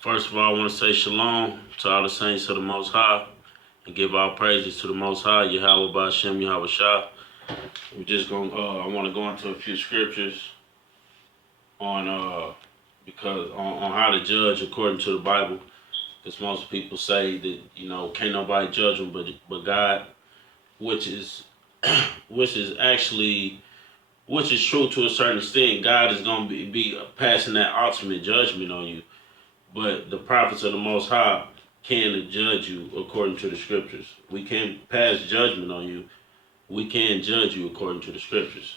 First of all, I want to say shalom to all the saints of the Most High and give all praises to the Most High, Yahweh Ba'Shem Yahweh Shah. We're just going. I want to go into a few scriptures on because on how to judge according to the Bible. Because most people say that can't nobody judge them but God, which is which is actually which is true to a certain extent. God is going to be passing that ultimate judgment on you. But the prophets of the Most High can judge you according to the scriptures. We can't pass judgment on you. We can judge you according to the scriptures.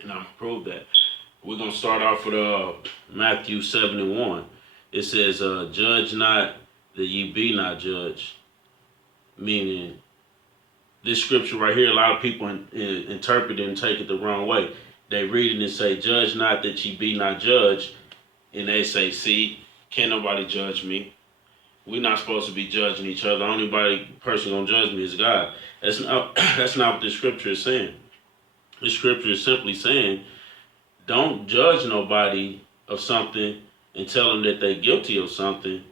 And I'm going to prove that. We're going to start off with Matthew 7:1. It says, judge not that ye be not judged. Meaning, this scripture right here, a lot of people interpret it and take it the wrong way. They read it and say, judge not that ye be not judged. And they say, see, can't nobody judge me. We're not supposed to be judging each other. The only person gonna judge me is God. That's not that's not what the scripture is saying. The scripture is simply saying, don't judge nobody of something and tell them that they're guilty of something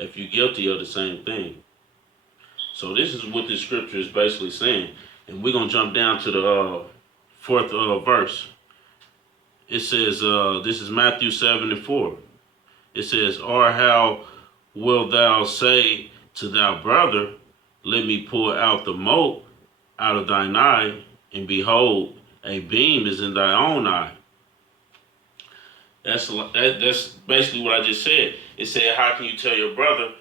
if you're guilty of the same thing. So this is what the scripture is basically saying. And we're gonna jump down to the fourth verse. It says, this is Matthew 7:4. It says, or how wilt thou say to thy brother, let me pull out the mote out of thine eye, and behold, a beam is in thy own eye. That's basically what I just said. It said, how can you tell your brother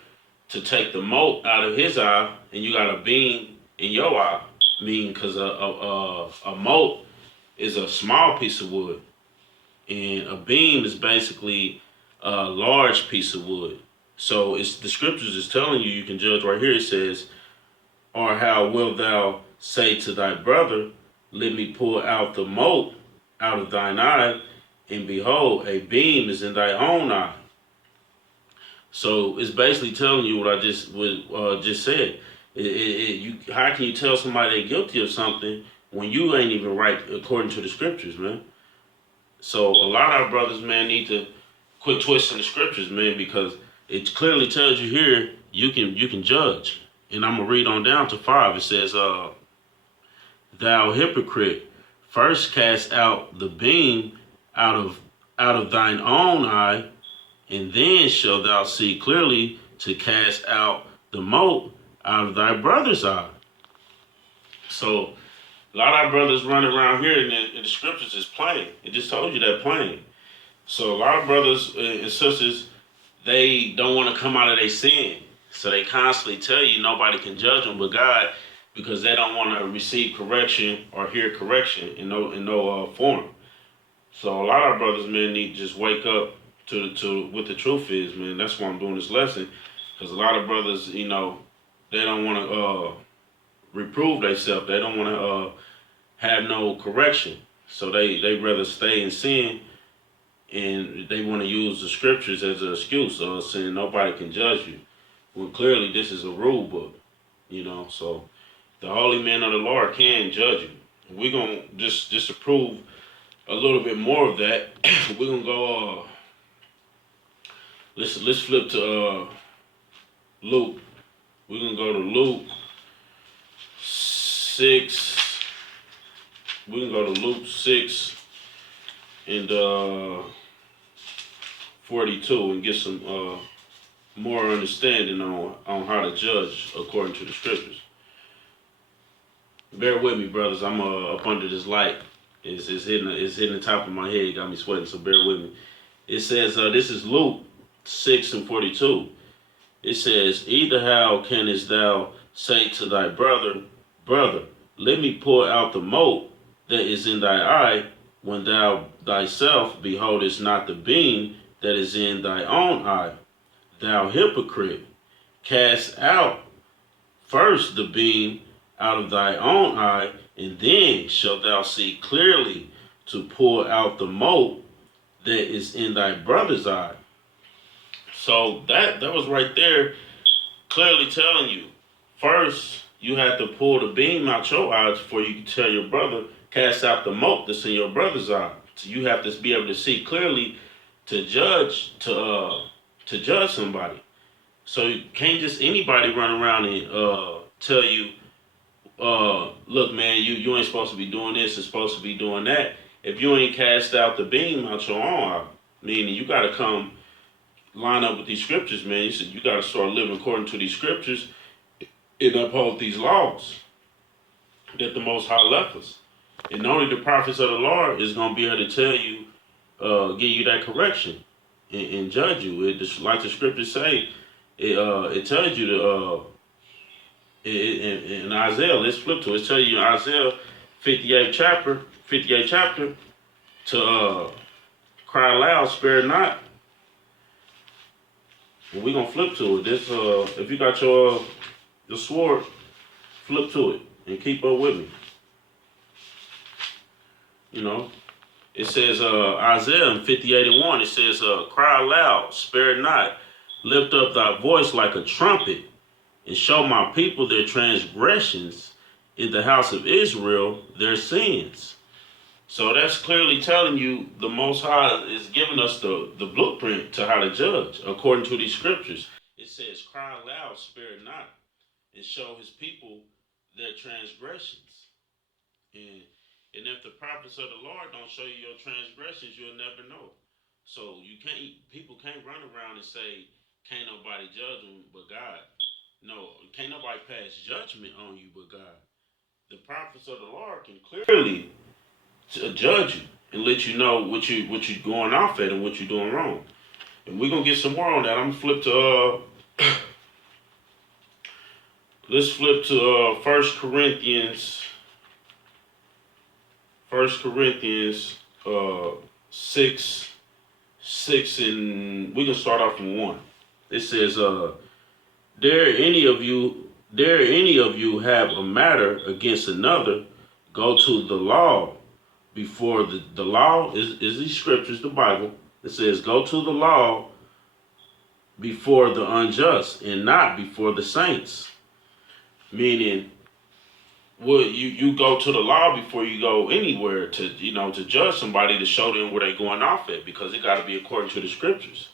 to take the mote out of his eye, and you got a beam in your eye? I mean, because a mote is a small piece of wood, and a beam is basically a large piece of wood. So it's the scriptures is telling you, you can judge right here. It says, or how wilt thou say to thy brother, let me pull out the mote out of thine eye, and behold, a beam is in thy own eye. So it's basically telling you what I just said. How can you tell somebody they're guilty of something when you ain't even right according to the scriptures, man? So a lot of our brothers, man, need to quit twisting the scriptures, man, because it clearly tells you here you can judge. And I'm gonna read on down to 5. It says, thou hypocrite, first cast out the beam out of thine own eye, and then shalt thou see clearly to cast out the mote out of thy brother's eye. So a lot of our brothers running around here, and the scriptures is plain. It just told you that plain. So a lot of brothers and sisters, they don't want to come out of their sin. So they constantly tell you nobody can judge them but God, because they don't want to receive correction or hear correction in no form. So a lot of our brothers, man, need to just wake up to what the truth is, man. That's why I'm doing this lesson, because a lot of brothers, they don't want to reprove themselves. They don't want to have no correction. So they rather stay in sin, and they want to use the scriptures as an excuse of saying nobody can judge you. Well, clearly this is a rule book, so the holy man of the Lord can judge you. We're going to just to prove a little bit more of that, we're going to go, let's flip to Luke. We're going to go to Luke 6. We can go to Luke 6 and 42 and get some more understanding on how to judge according to the scriptures. Bear with me, brothers. I'm up under this light. It's hitting the top of my head. It got me sweating, so bear with me. It says, this is Luke 6 and 42. It says, either how canst thou say to thy brother, brother, let me pour out the mote that is in thy eye, when thou thyself beholdest not the beam that is in thy own eye? Thou hypocrite, cast out first the beam out of thy own eye, and then shalt thou see clearly to pour out the mote that is in thy brother's eye. So that was right there clearly telling you, first you have to pull the beam out your eye before you can tell your brother, cast out the mote that's in your brother's eye. So you have to be able to see clearly to judge, to to judge somebody. So you can't just anybody run around and tell you, look, man, you ain't supposed to be doing this, it's supposed to be doing that. If you ain't cast out the beam out your own eye, meaning you got to come line up with these scriptures, man. You said you got to start living according to these scriptures and uphold these laws that the Most High left us. And only the prophets of the Lord is going to be able to tell you, give you that correction and judge you. Like the scriptures say, it tells you to, in Isaiah, let's flip to it. It tells you in Isaiah 58th chapter, to cry loud, spare not. And we're going to flip to it. This, if you got your sword, flip to it and keep up with me. You know, it says, Isaiah in 58:1, it says, cry loud, spare not, lift up thy voice like a trumpet, and show my people their transgressions, in the house of Israel their sins. So that's clearly telling you the Most High is giving us the blueprint to how to judge according to these scriptures. It says, cry loud, spare not, and show his people their transgressions. And if the prophets of the Lord don't show you your transgressions, you'll never know. So people can't run around and say, can't nobody judge them but God. No, can't nobody pass judgment on you but God. The prophets of the Lord can clearly judge you and let you know what you're going off at and what you're doing wrong. And we're gonna get some more on that. I'm gonna flip to let's flip to 1 Corinthians 6, and we can start off from 1. It says, dare any of you have a matter against another, go to the law before the law is these scriptures, the Bible. It says, go to the law before the unjust and not before the saints. Meaning, you go to the law before you go anywhere to judge somebody, to show them where they're going off at, because it got to be according to the scriptures.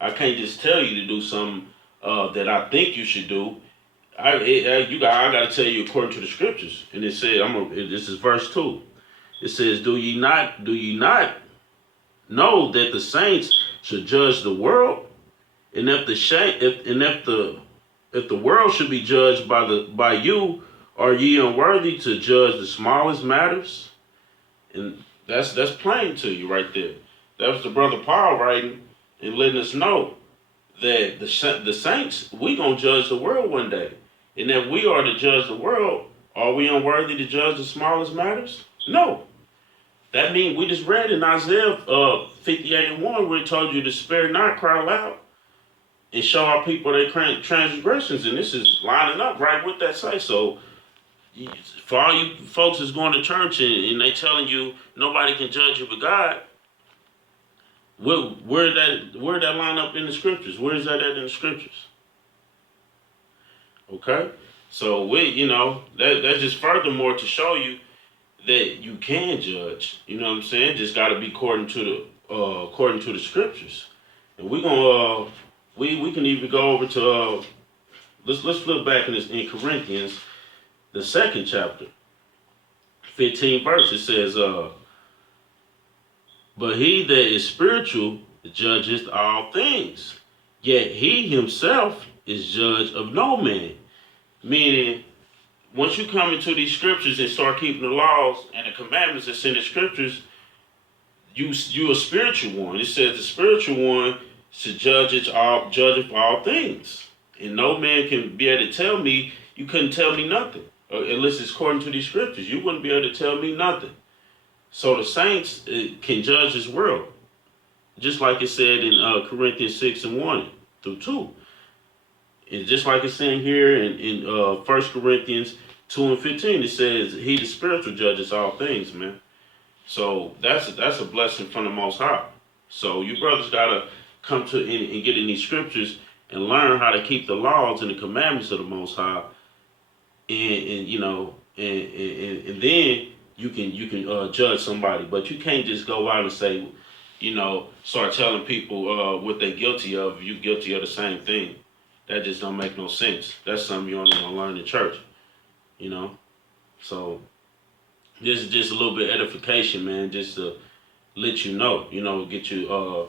I can't just tell you to do something that I think you should do. I got to tell you according to the scriptures. And it said, this is verse 2. It says, do ye not know that the saints should judge the world? And if the world should be judged by you, are ye unworthy to judge the smallest matters? And that's plain to you right there. That was the brother Paul writing and letting us know that the saints, we gonna judge the world one day. And if we are to judge the world, are we unworthy to judge the smallest matters? No. That means we just read in Isaiah 58:1 where it told you to spare not, cry loud, and show our people their transgressions. And this is lining up right with that say. So for all you folks that's going to church and they telling you nobody can judge you but God, where that line up in the scriptures? Where is that at in the scriptures? Okay, so that's just furthermore to show you that you can judge. You know what I'm saying? Just got to be according to the scriptures. And we're gonna we can even go over to let's flip back in Corinthians, the 2nd chapter, 15 verse. It says, but he that is spiritual judgeth all things, yet he himself is judge of no man. Meaning, once you come into these scriptures and start keeping the laws and the commandments that's in the scriptures, you a spiritual one. It says the spiritual one should judge all things. And no man can be able to tell me, you couldn't tell me nothing. Unless it's according to these scriptures. You wouldn't be able to tell me nothing. So the saints can judge this world. Just like it said in Corinthians 6:1-2. And just like it's saying here in 1 Corinthians 2:15, it says, he the spiritual judges all things, man. So that's a blessing from the Most High. So you brothers got to come to and get in these scriptures and learn how to keep the laws and the commandments of the Most High. And then you can judge somebody. But you can't just go out and say, start telling people what they're guilty of. You guilty of the same thing. That just don't make no sense. That's something you only gonna learn in church. You know. So this is just a little bit edification, man. Just to let you know. Get you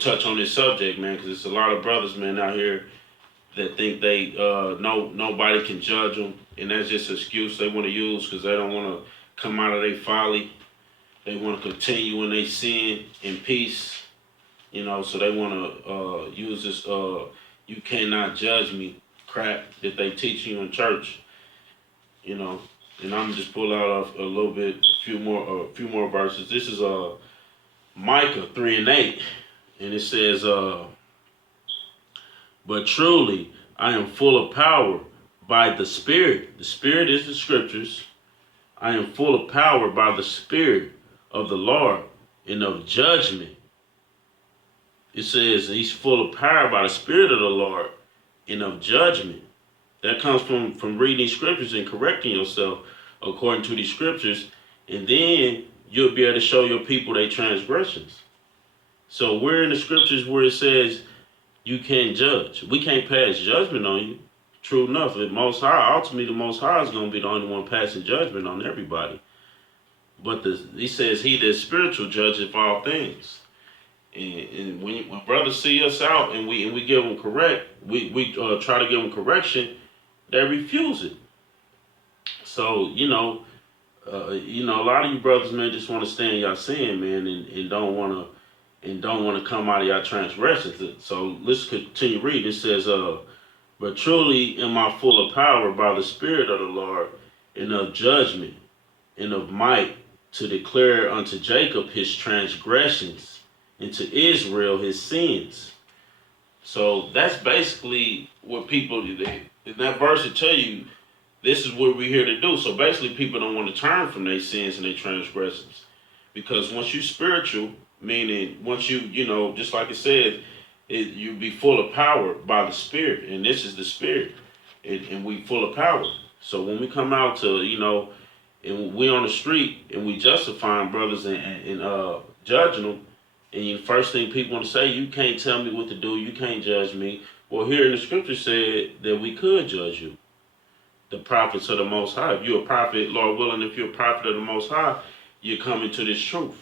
touch on this subject, man, because it's a lot of brothers, man, out here that think they nobody can judge them, and that's just an excuse they want to use because they don't want to come out of their folly. They want to continue in their sin in peace, so they want to use this "you cannot judge me" crap that they teach you in church, And I'm gonna just pull out a little bit, a few more verses. This is Micah 3:8, and it says, "But truly I am full of power by the Spirit." The Spirit is the Scriptures. "I am full of power by the Spirit of the Lord and of judgment." It says he's full of power by the Spirit of the Lord and of judgment. That comes from reading these scriptures and correcting yourself according to these scriptures, and then you'll be able to show your people their transgressions. So we're in the scriptures where it says you can't judge. We can't pass judgment on you. True enough, the Most High, ultimately the Most High is going to be the only one passing judgment on everybody. But he says he that is spiritual judgeth all things. And when brothers see us out and we give them we try to give them correction, they refuse it. So a lot of you brothers, man, just want to stay in y'all sin, man, and don't want to come out of y'all transgressions. So let's continue reading. It says, "But truly am I full of power by the Spirit of the Lord, and of judgment, and of might, to declare unto Jacob his transgressions, and to Israel his sins." So that's basically what people do. In that verse it tell you this is what we're here to do. So basically people don't want to turn from their sins and their transgressions. Because once you spiritual, meaning once you, just like it says, you be full of power by the Spirit. And this is the Spirit. And we full of power. So when we come out to, and we on the street and we justifying brothers and judging them, and the first thing people want to say, you can't tell me what to do, you can't judge me. Well, here in the scripture said that we could judge you. The prophets of the Most High. If you're a prophet, Lord willing, if you're a prophet of the Most High, you're coming to this truth,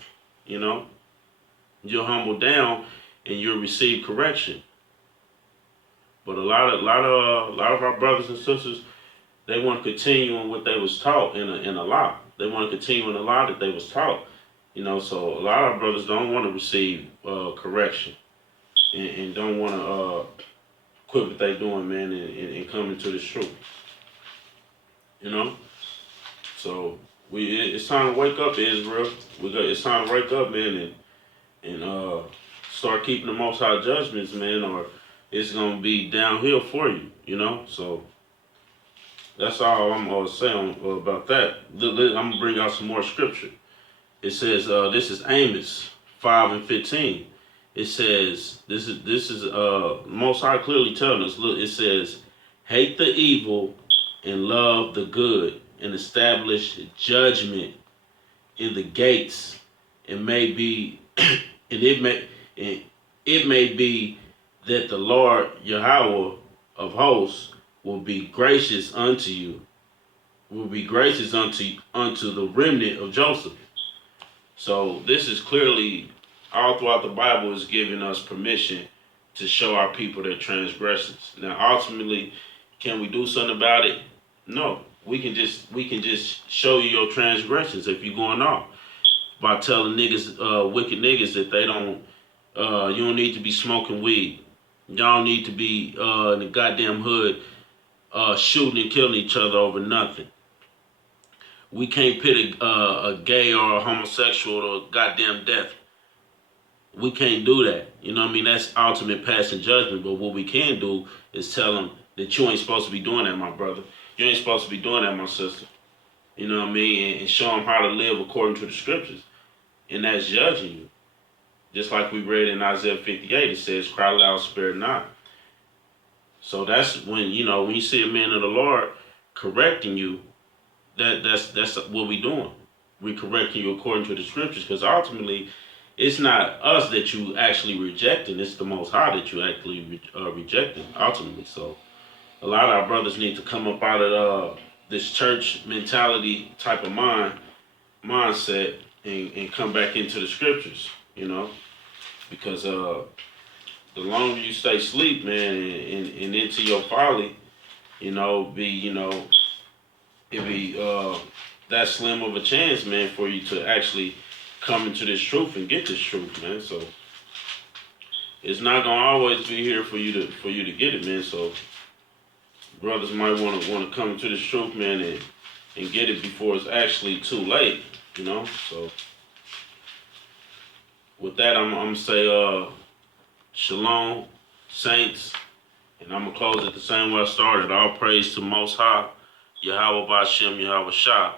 You'll humble down and you'll receive correction. But a lot of our brothers and sisters, they want to continue on what they was taught in a lie. They want to continue in a lie that they was taught. So a lot of our brothers don't want to receive correction and don't want to quit what they doing, man, and come into this truth. So it's time to wake up, Israel. It's time to wake up, man, and start keeping the Most High judgments, man, or it's gonna be downhill for you. So that's all I'm gonna say about that. I'm gonna bring out some more scripture. It says this is Amos 5:15. It says this is Most High clearly telling us. Look, it says, "Hate the evil and love the good, and establish judgment in the gates. It may be, and it may be that the Lord Yahweh of hosts will be gracious unto you, will be gracious unto the remnant of Joseph." So this is clearly all throughout the Bible is giving us permission to show our people their transgressions. Now, ultimately, can we do something about it? No. We can just show you your transgressions if you're going off by telling niggas, wicked niggas, that they don't, you don't need to be smoking weed. Y'all don't need to be in the goddamn hood shooting and killing each other over nothing. We can't pit a gay or a homosexual to goddamn death. We can't do that. That's ultimate passing judgment. But what we can do is tell them that you ain't supposed to be doing that, my brother. You ain't supposed to be doing that, my sister. And show them how to live according to the scriptures. And that's judging you. Just like we read in Isaiah 58, it says, "Cry loud, spare not." So that's when you see a man of the Lord correcting you, that's what we doing. We correcting you according to the scriptures, because ultimately it's not us that you actually rejecting. It's the Most High that you actually rejecting ultimately. So a lot of our brothers need to come up out of this church mentality type of mindset and come back into the scriptures. You know, because the longer you stay asleep, man, and into your folly, it be that slim of a chance, man, for you to actually come into this truth and get this truth, man. So it's not gonna always be here for you to get it, man. So brothers might wanna come into this truth, man, and get it before it's actually too late, you know. So with that, I'm gonna say shalom, saints, and I'm gonna close it the same way I started. All praise to Most High, Yahweh Bashem, Yahweh Shah.